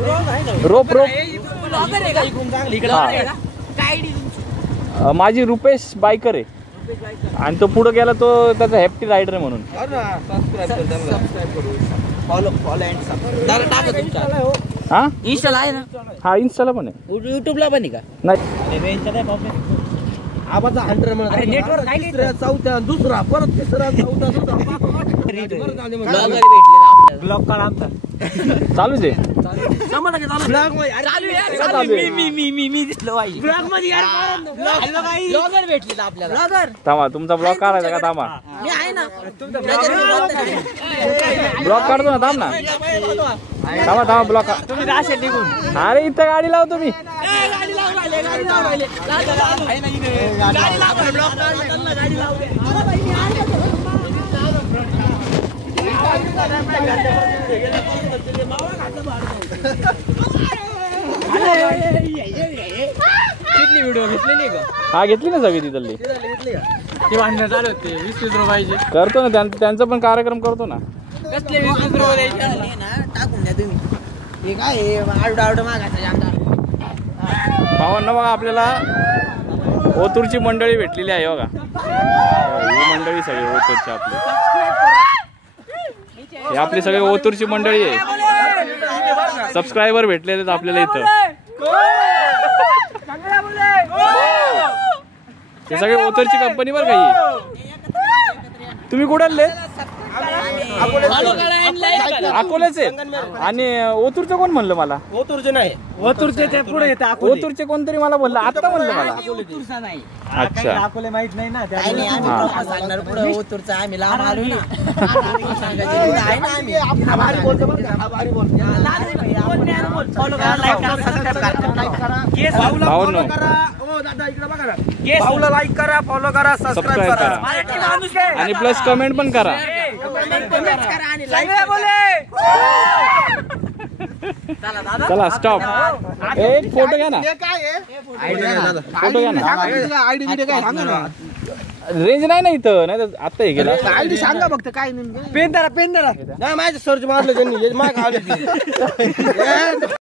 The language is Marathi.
रोप रोप माझी रुपेश बायकर आहे आणि तो पुढे गेला तो त्याचा हेप्टी रायडर आहे म्हणून. हा इंस्टाला आहे ना? हा इंस्टाला पण आहे. युट्यूबला पण आहे का? नाही आबाचा हंटर म्हणत नेटवर्क काय चौथा दुसरा परत तिसरा चौथा दुसरा ब्लॉग काढ आमचा चालूच आहे. मी दिसलो ब्लॉगर भेटले आपल्याला. थांबा तुमचा ब्लॉग काढायचा का? थांबा मी आहे ना ब्लॉग काढतो ना. थांब ना थांबा थांबा ब्लॉग. तुम्ही राशे निघून. अरे इथं गाडी लावतो मी. व्हिडिओ घेतलेली का? हा घेतली ना सगळी तिथली. ते भांडणं चालू होते 20-20 रुपयाचे. करतो ना त्यांचा पण कार्यक्रम करतो ना. कसले 20-20 रुपये टाकून द्या तुम्ही. हे काय आरडा मागायचा. भावांना बघा आपल्याला ओतूरची मंडळी भेटलेली आहे बघा. ही मंडळी सगळी ओतूरची आपली. ही आपली सगळी ओतूरची मंडळी आहे. सबस्क्रायबर भेटलेले आहेत आपल्याला इथं. हे सगळे ओतूरची कंपनी बरं काही. तुम्ही कुठले? अकोल्याचे. आणि ओतूरचं कोण म्हणलं मला? ओतूरचे नाही, ओतूरचे ते पुढे येते. ओतूरचे कोणतरी मला बोललं आता म्हणलं मला. नाही अच्छा अकोले माहित नाही ना. सांगणार पुढे ओतूरचा आम्ही लांब आलो ना. आहे ना आम्ही. भारी बोलतो बरं का, भारी बोलतो. फॉलो करा, लाईक करा, सबस्क्राइब करा. भावनो दादा इकडे बघा ना. भाऊला लाईक करा, फॉलो करा, सबस्क्राइब करा आणि प्लस कमेंट पण करा. चला स्टॉप. एक फोटो घ्या ना. फोटो घ्या ना. आयडी वीडियो काय सांगा ना. रेंज नाही ना इथं. नाही तर आता हे गेला. आयडी सांगा फक्त काय पेन धरा नाही माझ्या सर्च मारलं त्यांनी.